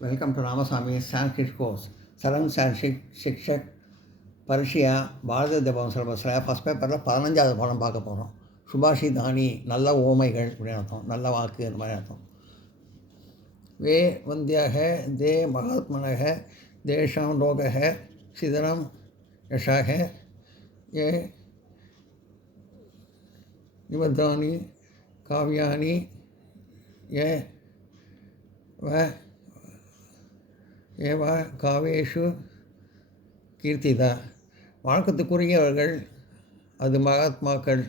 Welcome to Ramasamy Sanskrit course. Saran Sanskrit Shikshak பரிஷியா பாரத தீபம் சிலபஸில் first பேப்பரில் 15வது பாடம் பார்க்க போகிறோம். சுபாஷிதானி நல்ல ஓமைகள் அப்படின்னு அர்த்தம், நல்ல வாக்கு இந்த மாதிரி அர்த்தம். வே வந்தியாக தே மகாத்மனக தேஷாம் லோகக சிதரம் யஷாக ஏ நிபத்தானி காவியானி ஏ வ ஏவ காவேஷு கீர்த்திதா. வழக்கத்துக்குரியவர்கள் அது மகாத்மாக்கள்,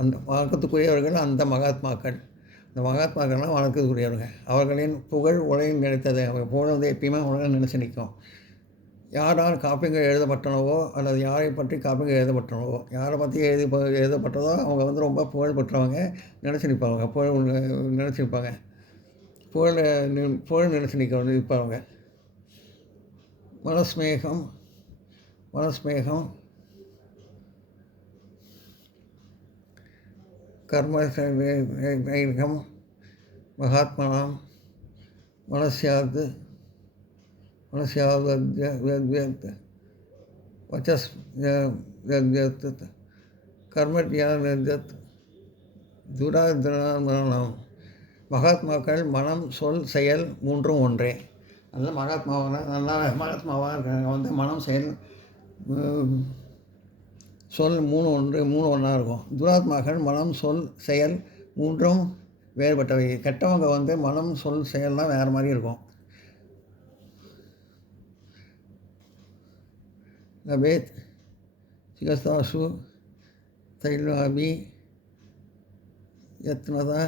அந்த வழக்கத்துக்குரியவர்கள் அந்த மகாத்மாக்கள். இந்த மகாத்மாக்கள்லாம் வழக்கத்துக்குரியவர்கள். அவர்களின் புகழ் உலகில் நினைத்தது. அவங்க புகழ் வந்து எப்பயுமே உலகில் நினச்சி நிற்கும். யாரால் காப்பியங்கள் எழுதப்பட்டனவோ அல்லது யாரை பற்றி காப்பியங்கள் எழுதப்பட்டனவோ, யாரை பற்றி எழுதப்பட்டதோ அவங்க வந்து ரொம்ப புகழ் பெற்றவங்க, நினச்சி நிற்பாங்க. புகழ் நினச்சி நிற்பாங்க. புகழ் நினச்சி நிற்பாங்க. மனஸ்மேகம் கர்ம மகாத்மனாம் மனசியாத் வச்சஸ் கர்மத்யாத் துராதனம். மகாத்மாக்கள் மனம் சொல் செயல் மூன்றும் ஒன்றே. நல்ல மகாத்மாவாக இருக்காங்க. வந்து மனம் செயல் சொல் மூணு ஒன்றா இருக்கும். துராத்மாக்கள் மனம் சொல் செயல் மூன்றும் வேறுபட்டவை. கெட்டவங்க வந்து மனம் சொல் செயல்லாம் வேறு மாதிரி இருக்கும். லபேத் சிகஸ்தாசு தைலாபி யத்னதா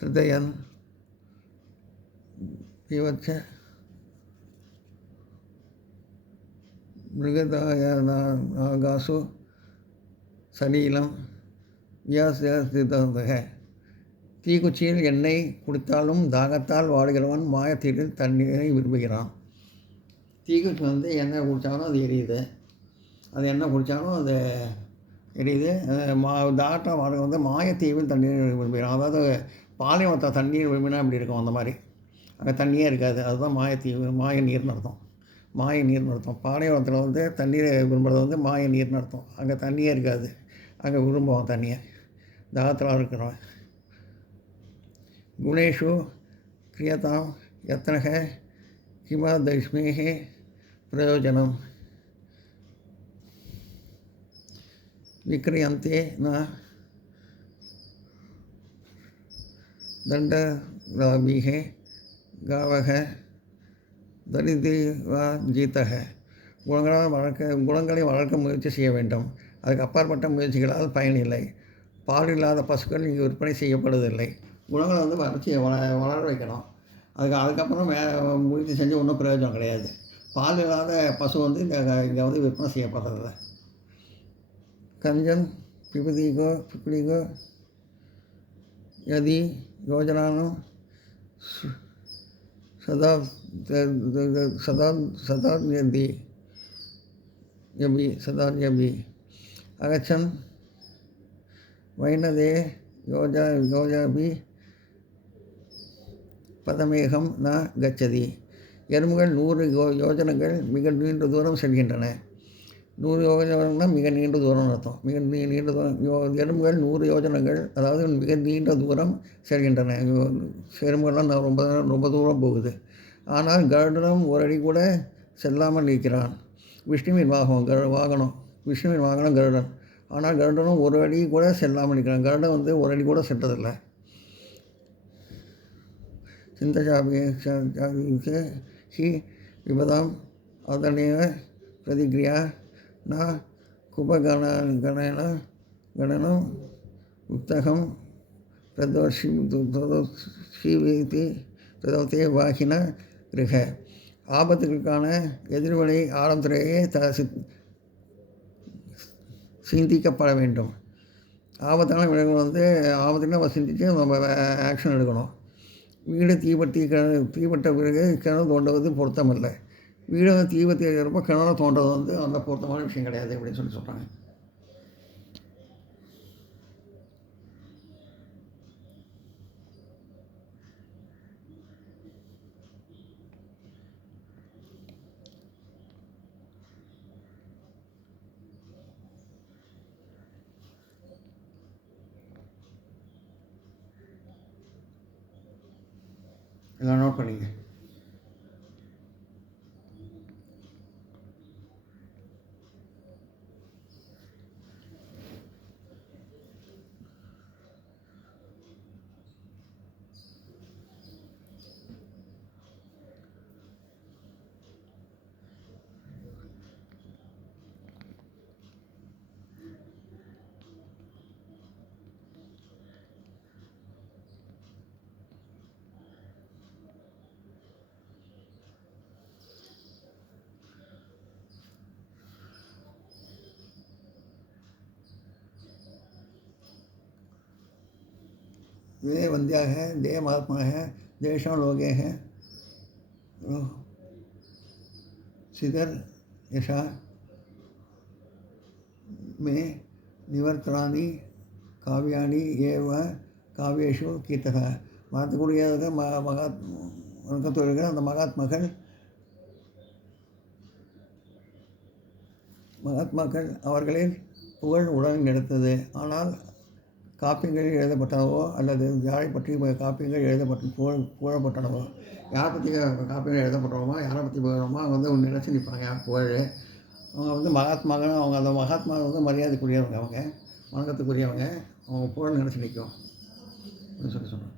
ஹிருதயன் விவச்ச மிருகதாயாகாசு சலீலம் வியாசிதக. தீக்குச்சியில் எண்ணெய் குடித்தாலும் தாகத்தால் வாடுகிறவன் மாயத்தீரில் தண்ணீரை விரும்புகிறான். தீக்குச்சி வந்து எண்ணெய் குடித்தாலும் அது எரியுது, அது எண்ணெய் குடித்தாலும் அது எரியுது. தாகத்தால் வாடுகிற வந்து மாயத்தீவில் தண்ணீரை விரும்புகிறான். அதாவது பாலைவனத்தை தண்ணீர் விரும்பினா அப்படி இருக்கும். அந்த மாதிரி அங்கே தண்ணியே இருக்காது. அதுதான் மாயத்தீவு, மாய நீர்னு அர்த்தம். மாய நீர்னு அர்த்தம். பாலைவனத்தில் வந்து தண்ணீரை விரும்புகிறது வந்து மாய நீர்னு அர்த்தம். அங்கே தண்ணியே இருக்காது, அங்கே விரும்புவான் தண்ணியை, தாகத்தில் இருக்கிறவன். குணேஷு கிரியதாம் யத்னக கிமதஸ்மேஹே பிரயோஜனம் விக்ரியந்தே ந தண்டலாபிஹே காவக தரிதிவா ஜீத்தக. குணங்களை வளர்க்க முயற்சி செய்ய வேண்டும். அதுக்கு அப்பாற்பட்ட முயற்சிகளால் பயனில்லை. பால் இல்லாத பசுக்கள் இங்கே விற்பனை செய்யப்படுவதில்லை. குணங்களை வந்து வளர வைக்கணும். அதுக்கப்புறம் முயற்சி செஞ்சு ஒன்றும் பிரயோஜனம் கிடையாது. பால் இல்லாத பசு வந்து இங்கே வந்து விற்பனை செய்யப்படுறதில்லை. கஞ்சன் பிபிலிகோ யதி யோஜனானும் சதான்யபி அகச்சன் வைனதே யோஜாபி பதமேகம் ந கச்சதி. எறும்புகள் 100 யோஜனங்கள் மிக நீண்ட தூரம் செல்கின்றன. 100 யோஜனங்கள்னா மிக நீண்ட தூரம் அர்த்தம். மிக நீண்ட தூரம் எறும்புகள் 100 யோஜனங்கள், அதாவது மிக நீண்ட தூரம் செல்கின்றன. எறும்புகள்லாம் ரொம்ப தூரம் போகுது. ஆனால் கருடனும் ஒரு அடி கூட செல்லாமல் இருக்கிறான். விஷ்ணுவின் வாகனம் கருடன். ஆனால் கருடனும் ஒரு அடி கூட செல்லாமல் இருக்கிறான். கருடன் வந்து ஒரு அடி கூட சென்றதில்லை. சிந்தஜாபிகே ஹி விபதாம் அதனேவ பிரதிக்ரியா ந குபகணனம் உக்தகம் பிரதோஷி வாகின கிரக. ஆபத்துகளுக்கான எதிர்வினை ஆரம்பத்திலேயே சிந்திக்கப்பட வேண்டும். ஆபத்தான விளைவுகள் வந்து ஆபத்துன்னு நம்ம சிந்தித்து நம்ம ஆக்ஷன் எடுக்கணும். வீடு தீப்பட்ட பிறகு கிணறு தோண்டுவது பொருத்தமில்லை. வீடு தீபத்தை இருக்கிறப்போ கிணறு தோன்றது வந்து அந்த பொருத்தமான விஷயம் கிடையாது அப்படின்னு சொல்கிறாங்க. எல்லாம் நோட் பண்ணிங்க. ये वंद्या है, दे महात्मा है, देशों लोगे हैं, सिदर यशा में निवर्तनानि काव्यानि एव काव्येषु कीर्तः. மாற்றக்கூடியதாக வணக்கத்தோடு அந்த மகாத்மாக்கள் அவர்களின் புகழ் உடன் எடுத்தது. ஆனால் காப்பியங்களில் எழுதப்பட்டனவோ அல்லது யாரை பற்றி காப்பியங்கள் புகழப்பட்டனவோ, யாரை பற்றி காப்பியங்கள் எழுதப்பட்டனவோ, யாரை பற்றி புகழமோ அவங்க வந்து நினச்சி நிற்பாங்க புகழ். அவங்க வந்து மகாத்மாக்கள், அவங்க அந்த மகாத்மா வந்து மரியாதைக்குரியவங்க, அவங்க வணக்கத்துக்குரியவங்க, அவங்க புகழ் நினச்சி நிற்கும் அப்படின்னு சொல்லி சொன்னாங்க.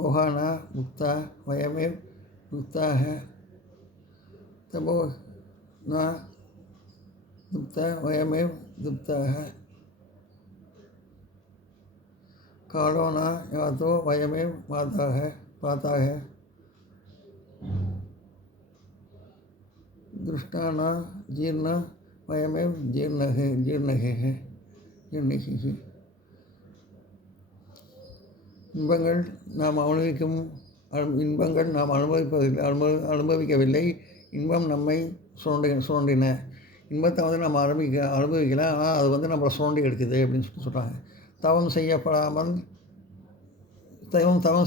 ओहाना मुक्ता वयमेव मुक्ता है, तबो न दुप्ता वयमेव दुप्ता है, कालो न या तो वयमेव पाता है, दृष्टा न जीर्ण वयमेव जीर्ण है. இன்பங்கள் நாம் அனுபவிக்கவில்லை, இன்பம் நம்மை சுரண்டின. இன்பத்தை வந்து நம்ம அனுபவிக்கல, ஆனால் அது வந்து நம்மளை சுரண்டி எடுக்குது அப்படின்னு சொல்கிறாங்க. தவம்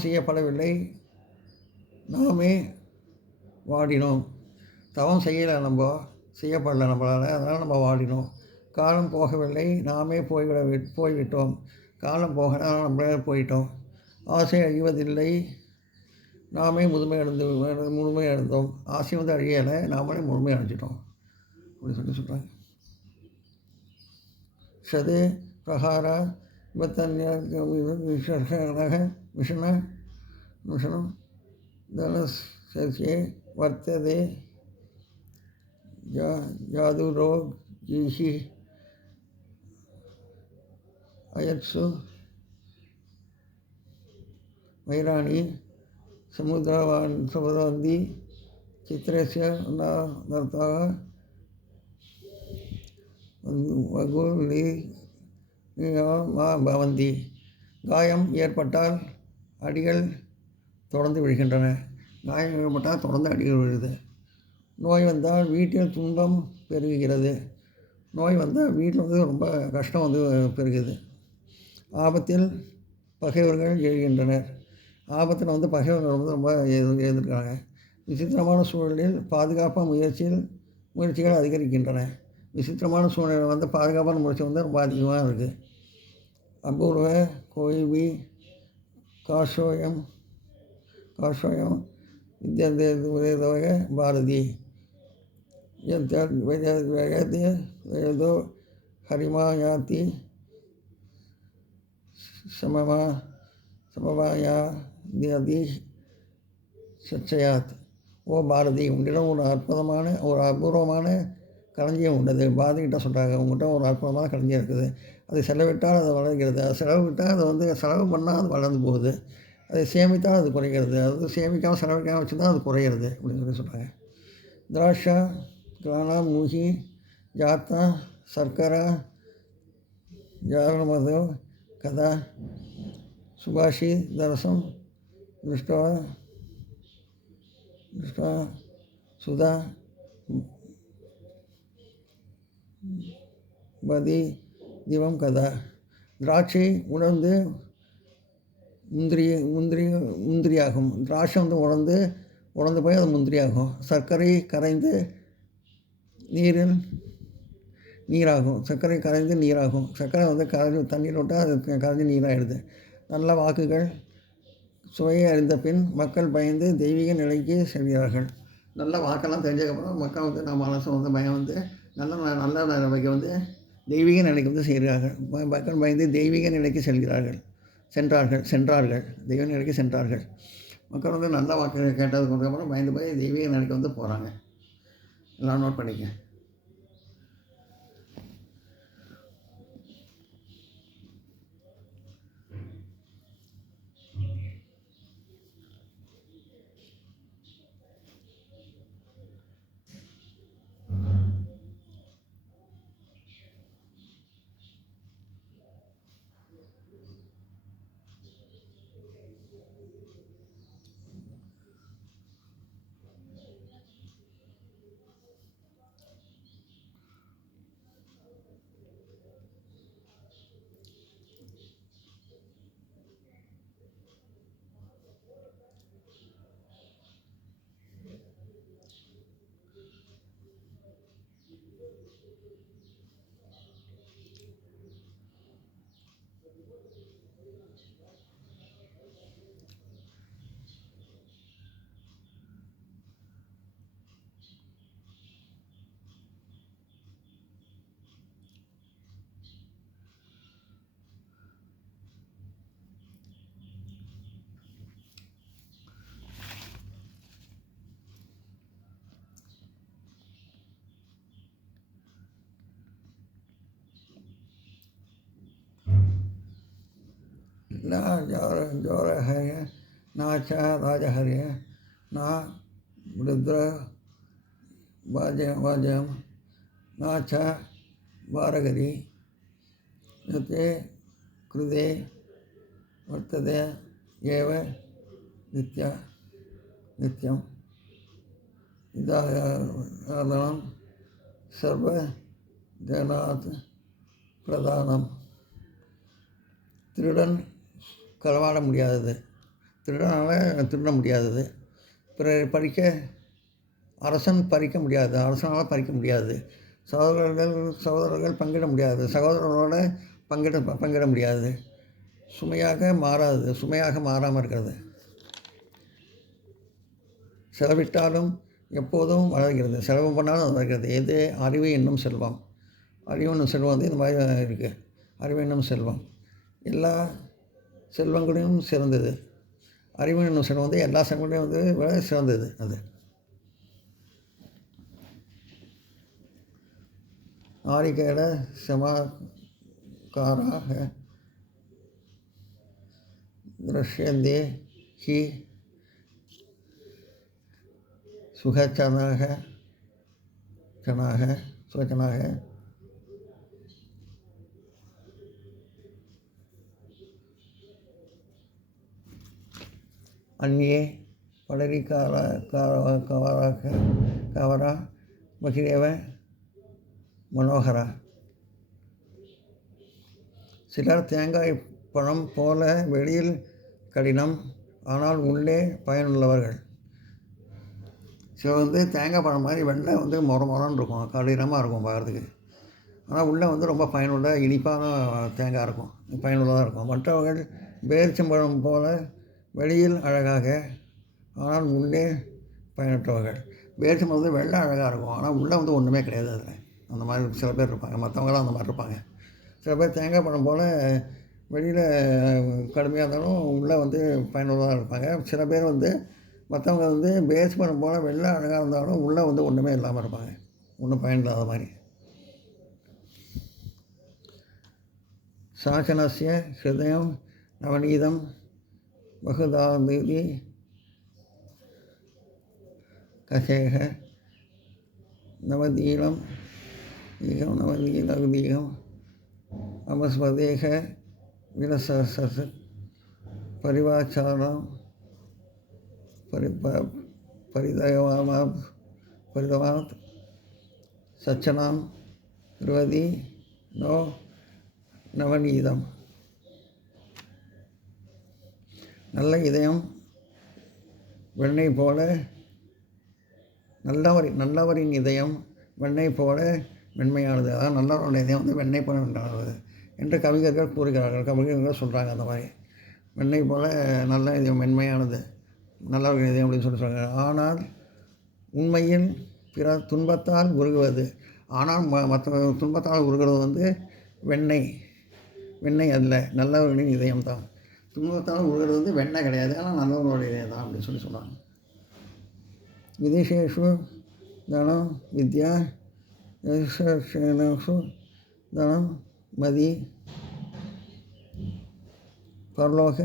செய்யப்படவில்லை, நாமே வாடினோம். தவம் செய்யப்படலை நம்மளால், அதனால் நம்ம வாடினோம். காலம் போகவில்லை, நாமே போய்விட்டோம். காலம் போகனா நம்மளே போயிட்டோம். ஆசை அழிவதில்லை, நாமே முழுமை அடைந்தோம். ஆசை வந்து அழியலை, நாமளே முழுமை அடைஞ்சிட்டோம் அப்படின்னு சொல்கிறாங்க. சதே பிரகாரா விஷணம் தனசே வர்த்ததே ஜாதுரோகீஷி अयत्सु वैराणी समुद्रवन्दी चित्रस्य नर्तः वगुली பவந்தி. காயம் ஏற்பட்டால் அடிகள் தொடர்ந்து விழுகின்றன. காயம் ஏற்பட்டால் தொடர்ந்து அடிகள் விழுது. நோய் வந்தால் வீட்டில் துன்பம் பெருகுகிறது. நோய் வந்தால் வீட்டில் வந்து ரொம்ப கஷ்டம் வந்து பெருகுது. ஆபத்தில் பகைவர்கள் எழுகின்றனர். ஆபத்தில் வந்து பகைவர்கள் வந்து ரொம்ப எழுந்திருக்காங்க. விசித்திரமான சூழலில் பாதுகாப்பான முயற்சிகள் அதிகரிக்கின்றன. விசித்திரமான சூழ்நிலை வந்து பாதுகாப்பான முயற்சி வந்து ரொம்ப அதிகமாக இருக்குது. அபூர்வ கோய்வி காஷோயம் வித்யாதேவ பாரதி வேதோ ஹரிமாயாதி சமவாயாதி சச்சயாத். ஓ பாரதி, உங்களிடம் ஒரு அபூர்வமான களஞ்சியம் உள்ளது. பாரதிகிட்ட சொல்கிறாங்க, உங்கள்கிட்ட ஒரு அற்புதமான களஞ்சியம் இருக்குது. அதை செலவிட்டால் அது வளர்கிறது. அதை செலவிட்டால் அது வந்து செலவு பண்ணால் அது வளர்ந்து போகுது. அதை சேமித்தால் அது குறைகிறது. அது சேமிக்காமல் செலவிக்காமல் வச்சுருந்தா அது குறையிறது அப்படின்னு சொல்கிறாங்க. திராட்சா கிரானா மூஹி ஜாத்தா சர்க்கரா ஜாரமது கதா சுபாஷி தரசம் திருஷ்டா சுதா பதி திவம் கதா. திராட்சை உணர்ந்து முந்திரியாகும். திராட்சை வந்து உணர்ந்து போய் அது முந்திரியாகும். சர்க்கரை கரைந்து நீராகும். சர்க்கரை கரைந்து நீராகும். சர்க்கரை வந்து தண்ணீர் விட்டால் அது கரைஞ்சி நீராகிடுது. நல்ல வாக்குகள் சுவையை அறிந்த பின் மக்கள் பயந்து தெய்வீக நிலைக்கு செல்கிறார்கள். நல்ல வாக்கெல்லாம் தெரிஞ்சதுக்கப்புறம் மக்கள் வந்து நம்ம மனசை வந்து பயம் வந்து நல்ல நிலைமைக்கு வந்து தெய்வீக நிலைக்கு வந்து செய்கிறார்கள். மக்கள் பயந்து தெய்வீக நிலைக்கு சென்றார்கள் தெய்வீக நிலைக்கு சென்றார்கள். மக்கள் வந்து நல்ல வாக்கு கேட்டதுக்கு அப்புறம் பயந்து போய் தெய்வீக நிலைக்கு வந்து போகிறாங்க. எல்லாம் நோட் பண்ணிக்க. ना जोर है ना अच्छा राजा हरि ना रुद्र वाजम ना अच्छा वारगरी ते कृदे वर्तते एव नित्यम इदाहरणं सर्वजनात् பிரதானம். திருடன் களவாட முடியாதது. திருடனால் திருட முடியாதது. அரசன் பறிக்க முடியாது. அரசனால் பறிக்க முடியாது. சகோதரர்கள் பங்கிட முடியாது. சகோதரர்களோட பங்கிட முடியாது. சுமையாக மாறாமல் இருக்கிறது. செலவிட்டாலும் எப்போதும் வளர்கிறது. செலவு பண்ணாலும் அது வளர்கிறது. எது அறிவு என்னும் செல்வம். அறிவு என்னும் செல்வம் வந்து இந்த மாதிரி இருக்குது. அறிவு என்னும் செல்வம் எல்லா செல்வங்களையும் சிறந்தது. அறிவு என்னும் செல்வம் வந்து எல்லா செல்வங்களையும் வந்து விட சிறந்தது. அது நாரிகேட சமாகாராக திருஷ்யந்தே ஹி சுகச்சனாக अन्ये படரி கவரா பகிரேவ மனோகரா. சிலர் தேங்காய் பழம் போல வெளியில் கடினம், ஆனால் உள்ளே பயனுள்ளவர்கள். சிலர் தேங்காய் பழம் மாதிரி வெள்ளை மொரன்னு இருக்கும், கடினமாக இருக்கும் பார்க்குறதுக்கு. ஆனால் உள்ளே ரொம்ப பயனுள்ள இனிப்பான தேங்காய் இருக்கும், பயனுள்ளதாக இருக்கும். மற்றவர்கள் பேரிச்சம்பழம் போல வெளியில் அழகாக, ஆனால் உள்ளே பயனற்றவர்கள். பேரிச்சம்பழம் வெள்ளை அழகாக இருக்கும், ஆனால் உள்ளே ஒன்றுமே கிடையாது அதில். அந்த மாதிரி சில பேர் இருப்பாங்க, மற்றவங்களாம் அந்த மாதிரி இருப்பாங்க. சில பேர் தேங்காய் பழம் போல் வெளியில் கடுமையாக இருந்தாலும் உள்ளே பயனுள்ளதாக இருப்பாங்க. சில பேர் மற்றவங்க பேரிச்சம்பழம் போல் வெள்ளை அழகாக இருந்தாலும் உள்ளே ஒன்றுமே இல்லாமல் இருப்பாங்க, ஒன்றும் பயனில்லாத மாதிரி. சாசனஸ்ய ஹிருதயம் நவநீதம் பகுதாதிதி கசேக நவதீலம் ஈகம் நவதீலகுதீகம் அமஸ்வதேக விலசச பரிவாச்சாரம் பரிதவாத் சச்சனாம் ருவதி நோ நவநீதம். நல்ல இதயம் வெண்ணெய் போல, நல்லவரின் இதயம் வெண்ணெய் போல மென்மையானது. அதாவது நல்லவருடைய இதயம் வெண்ணெய் போல மென்மையானது என்று கவிஞர்கள் கூறுகிறார்கள், கவிஞர்கள் சொல்கிறாங்க. அந்த மாதிரி வெண்ணெய் போல நல்ல இதயம் மென்மையானது, நல்லவர்கள் இதயம் அப்படின்னு சொல்கிறாங்க. ஆனால் உண்மையில் பிற துன்பத்தால் உருகுவது, ஆனால் மற்ற துன்பத்தால் உருகிறது வெண்ணெய் அல்ல, நல்லவர்களின் இதயம்தான். துன்பத்தால் உருகிறது வெண்ணெய் கிடையாது, ஆனால் நல்லவர்களுடைய இதயம் தான் அப்படின்னு சொல்கிறாங்க. விதேசேஷு தனம் வித்யா யசேஷு தனம் மதி பரலோக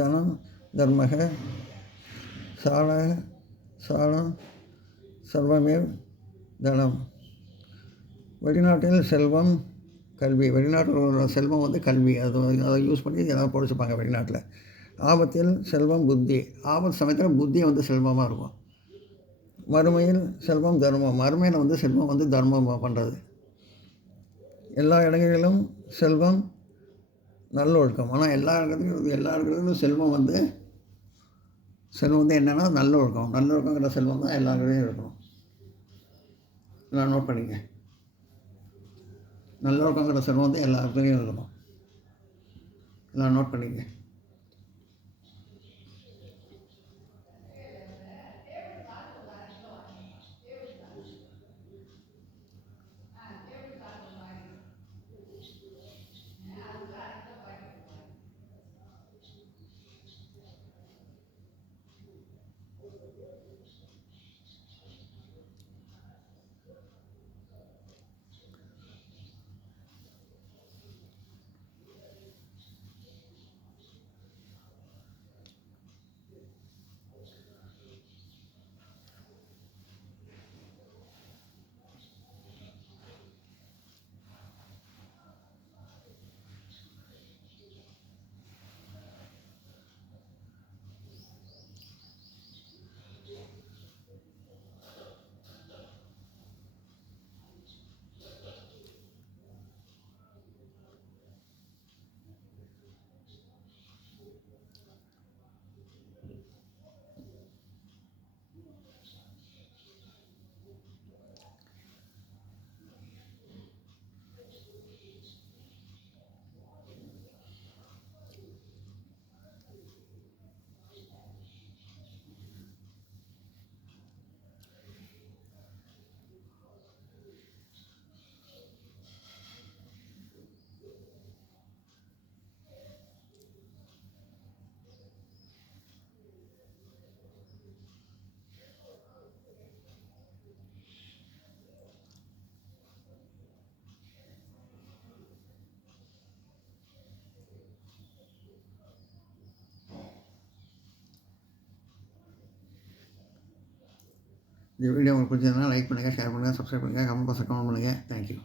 தனம் தர்மக சாலம் சர்வமேவ் தனம். வெளிநாட்டில் செல்வம் கல்வி. வெளிநாட்டில் உள்ள செல்வம் கல்வி. அதை யூஸ் பண்ணி எதாவது பொழைச்சிப்பாங்க வெளிநாட்டில். ஆபத்தில் செல்வம் புத்தி. ஆபத்து சமயத்தில் புத்தி செல்வமாக இருக்கும். மறுமையில் செல்வம் தர்மம். மறுமையில் செல்வம் தர்மம் பண்ணுறது. எல்லா இடங்களிலும் செல்வம் நல்லொழுக்கம். ஆனால் எல்லா இடத்துலையும் செல்வம் என்னென்னா நல்லொழுக்கம். நல்லொழுக்கங்கிற செல்வம் தான் எல்லா இடத்துலையும் இருக்கணும். எல்லாம் நோட் பண்ணிங்க. நல்லொழுக்கங்கிற செல்வம் எல்லா இடத்துலையும் இருக்கணும். எல்லாம் நோட் பண்ணிங்க. இந்த வீடியோ உங்களுக்கு பிடிச்சதுன்னா லைக் பண்ணுங்கள், ஷேர் பண்ணுங்கள், சப்ஸ்கிரைப் பண்ணுங்கள், கமெண்ட் பாக்ஸில் கமெண்ட் பண்ணுங்கள். தேங்க்யூ.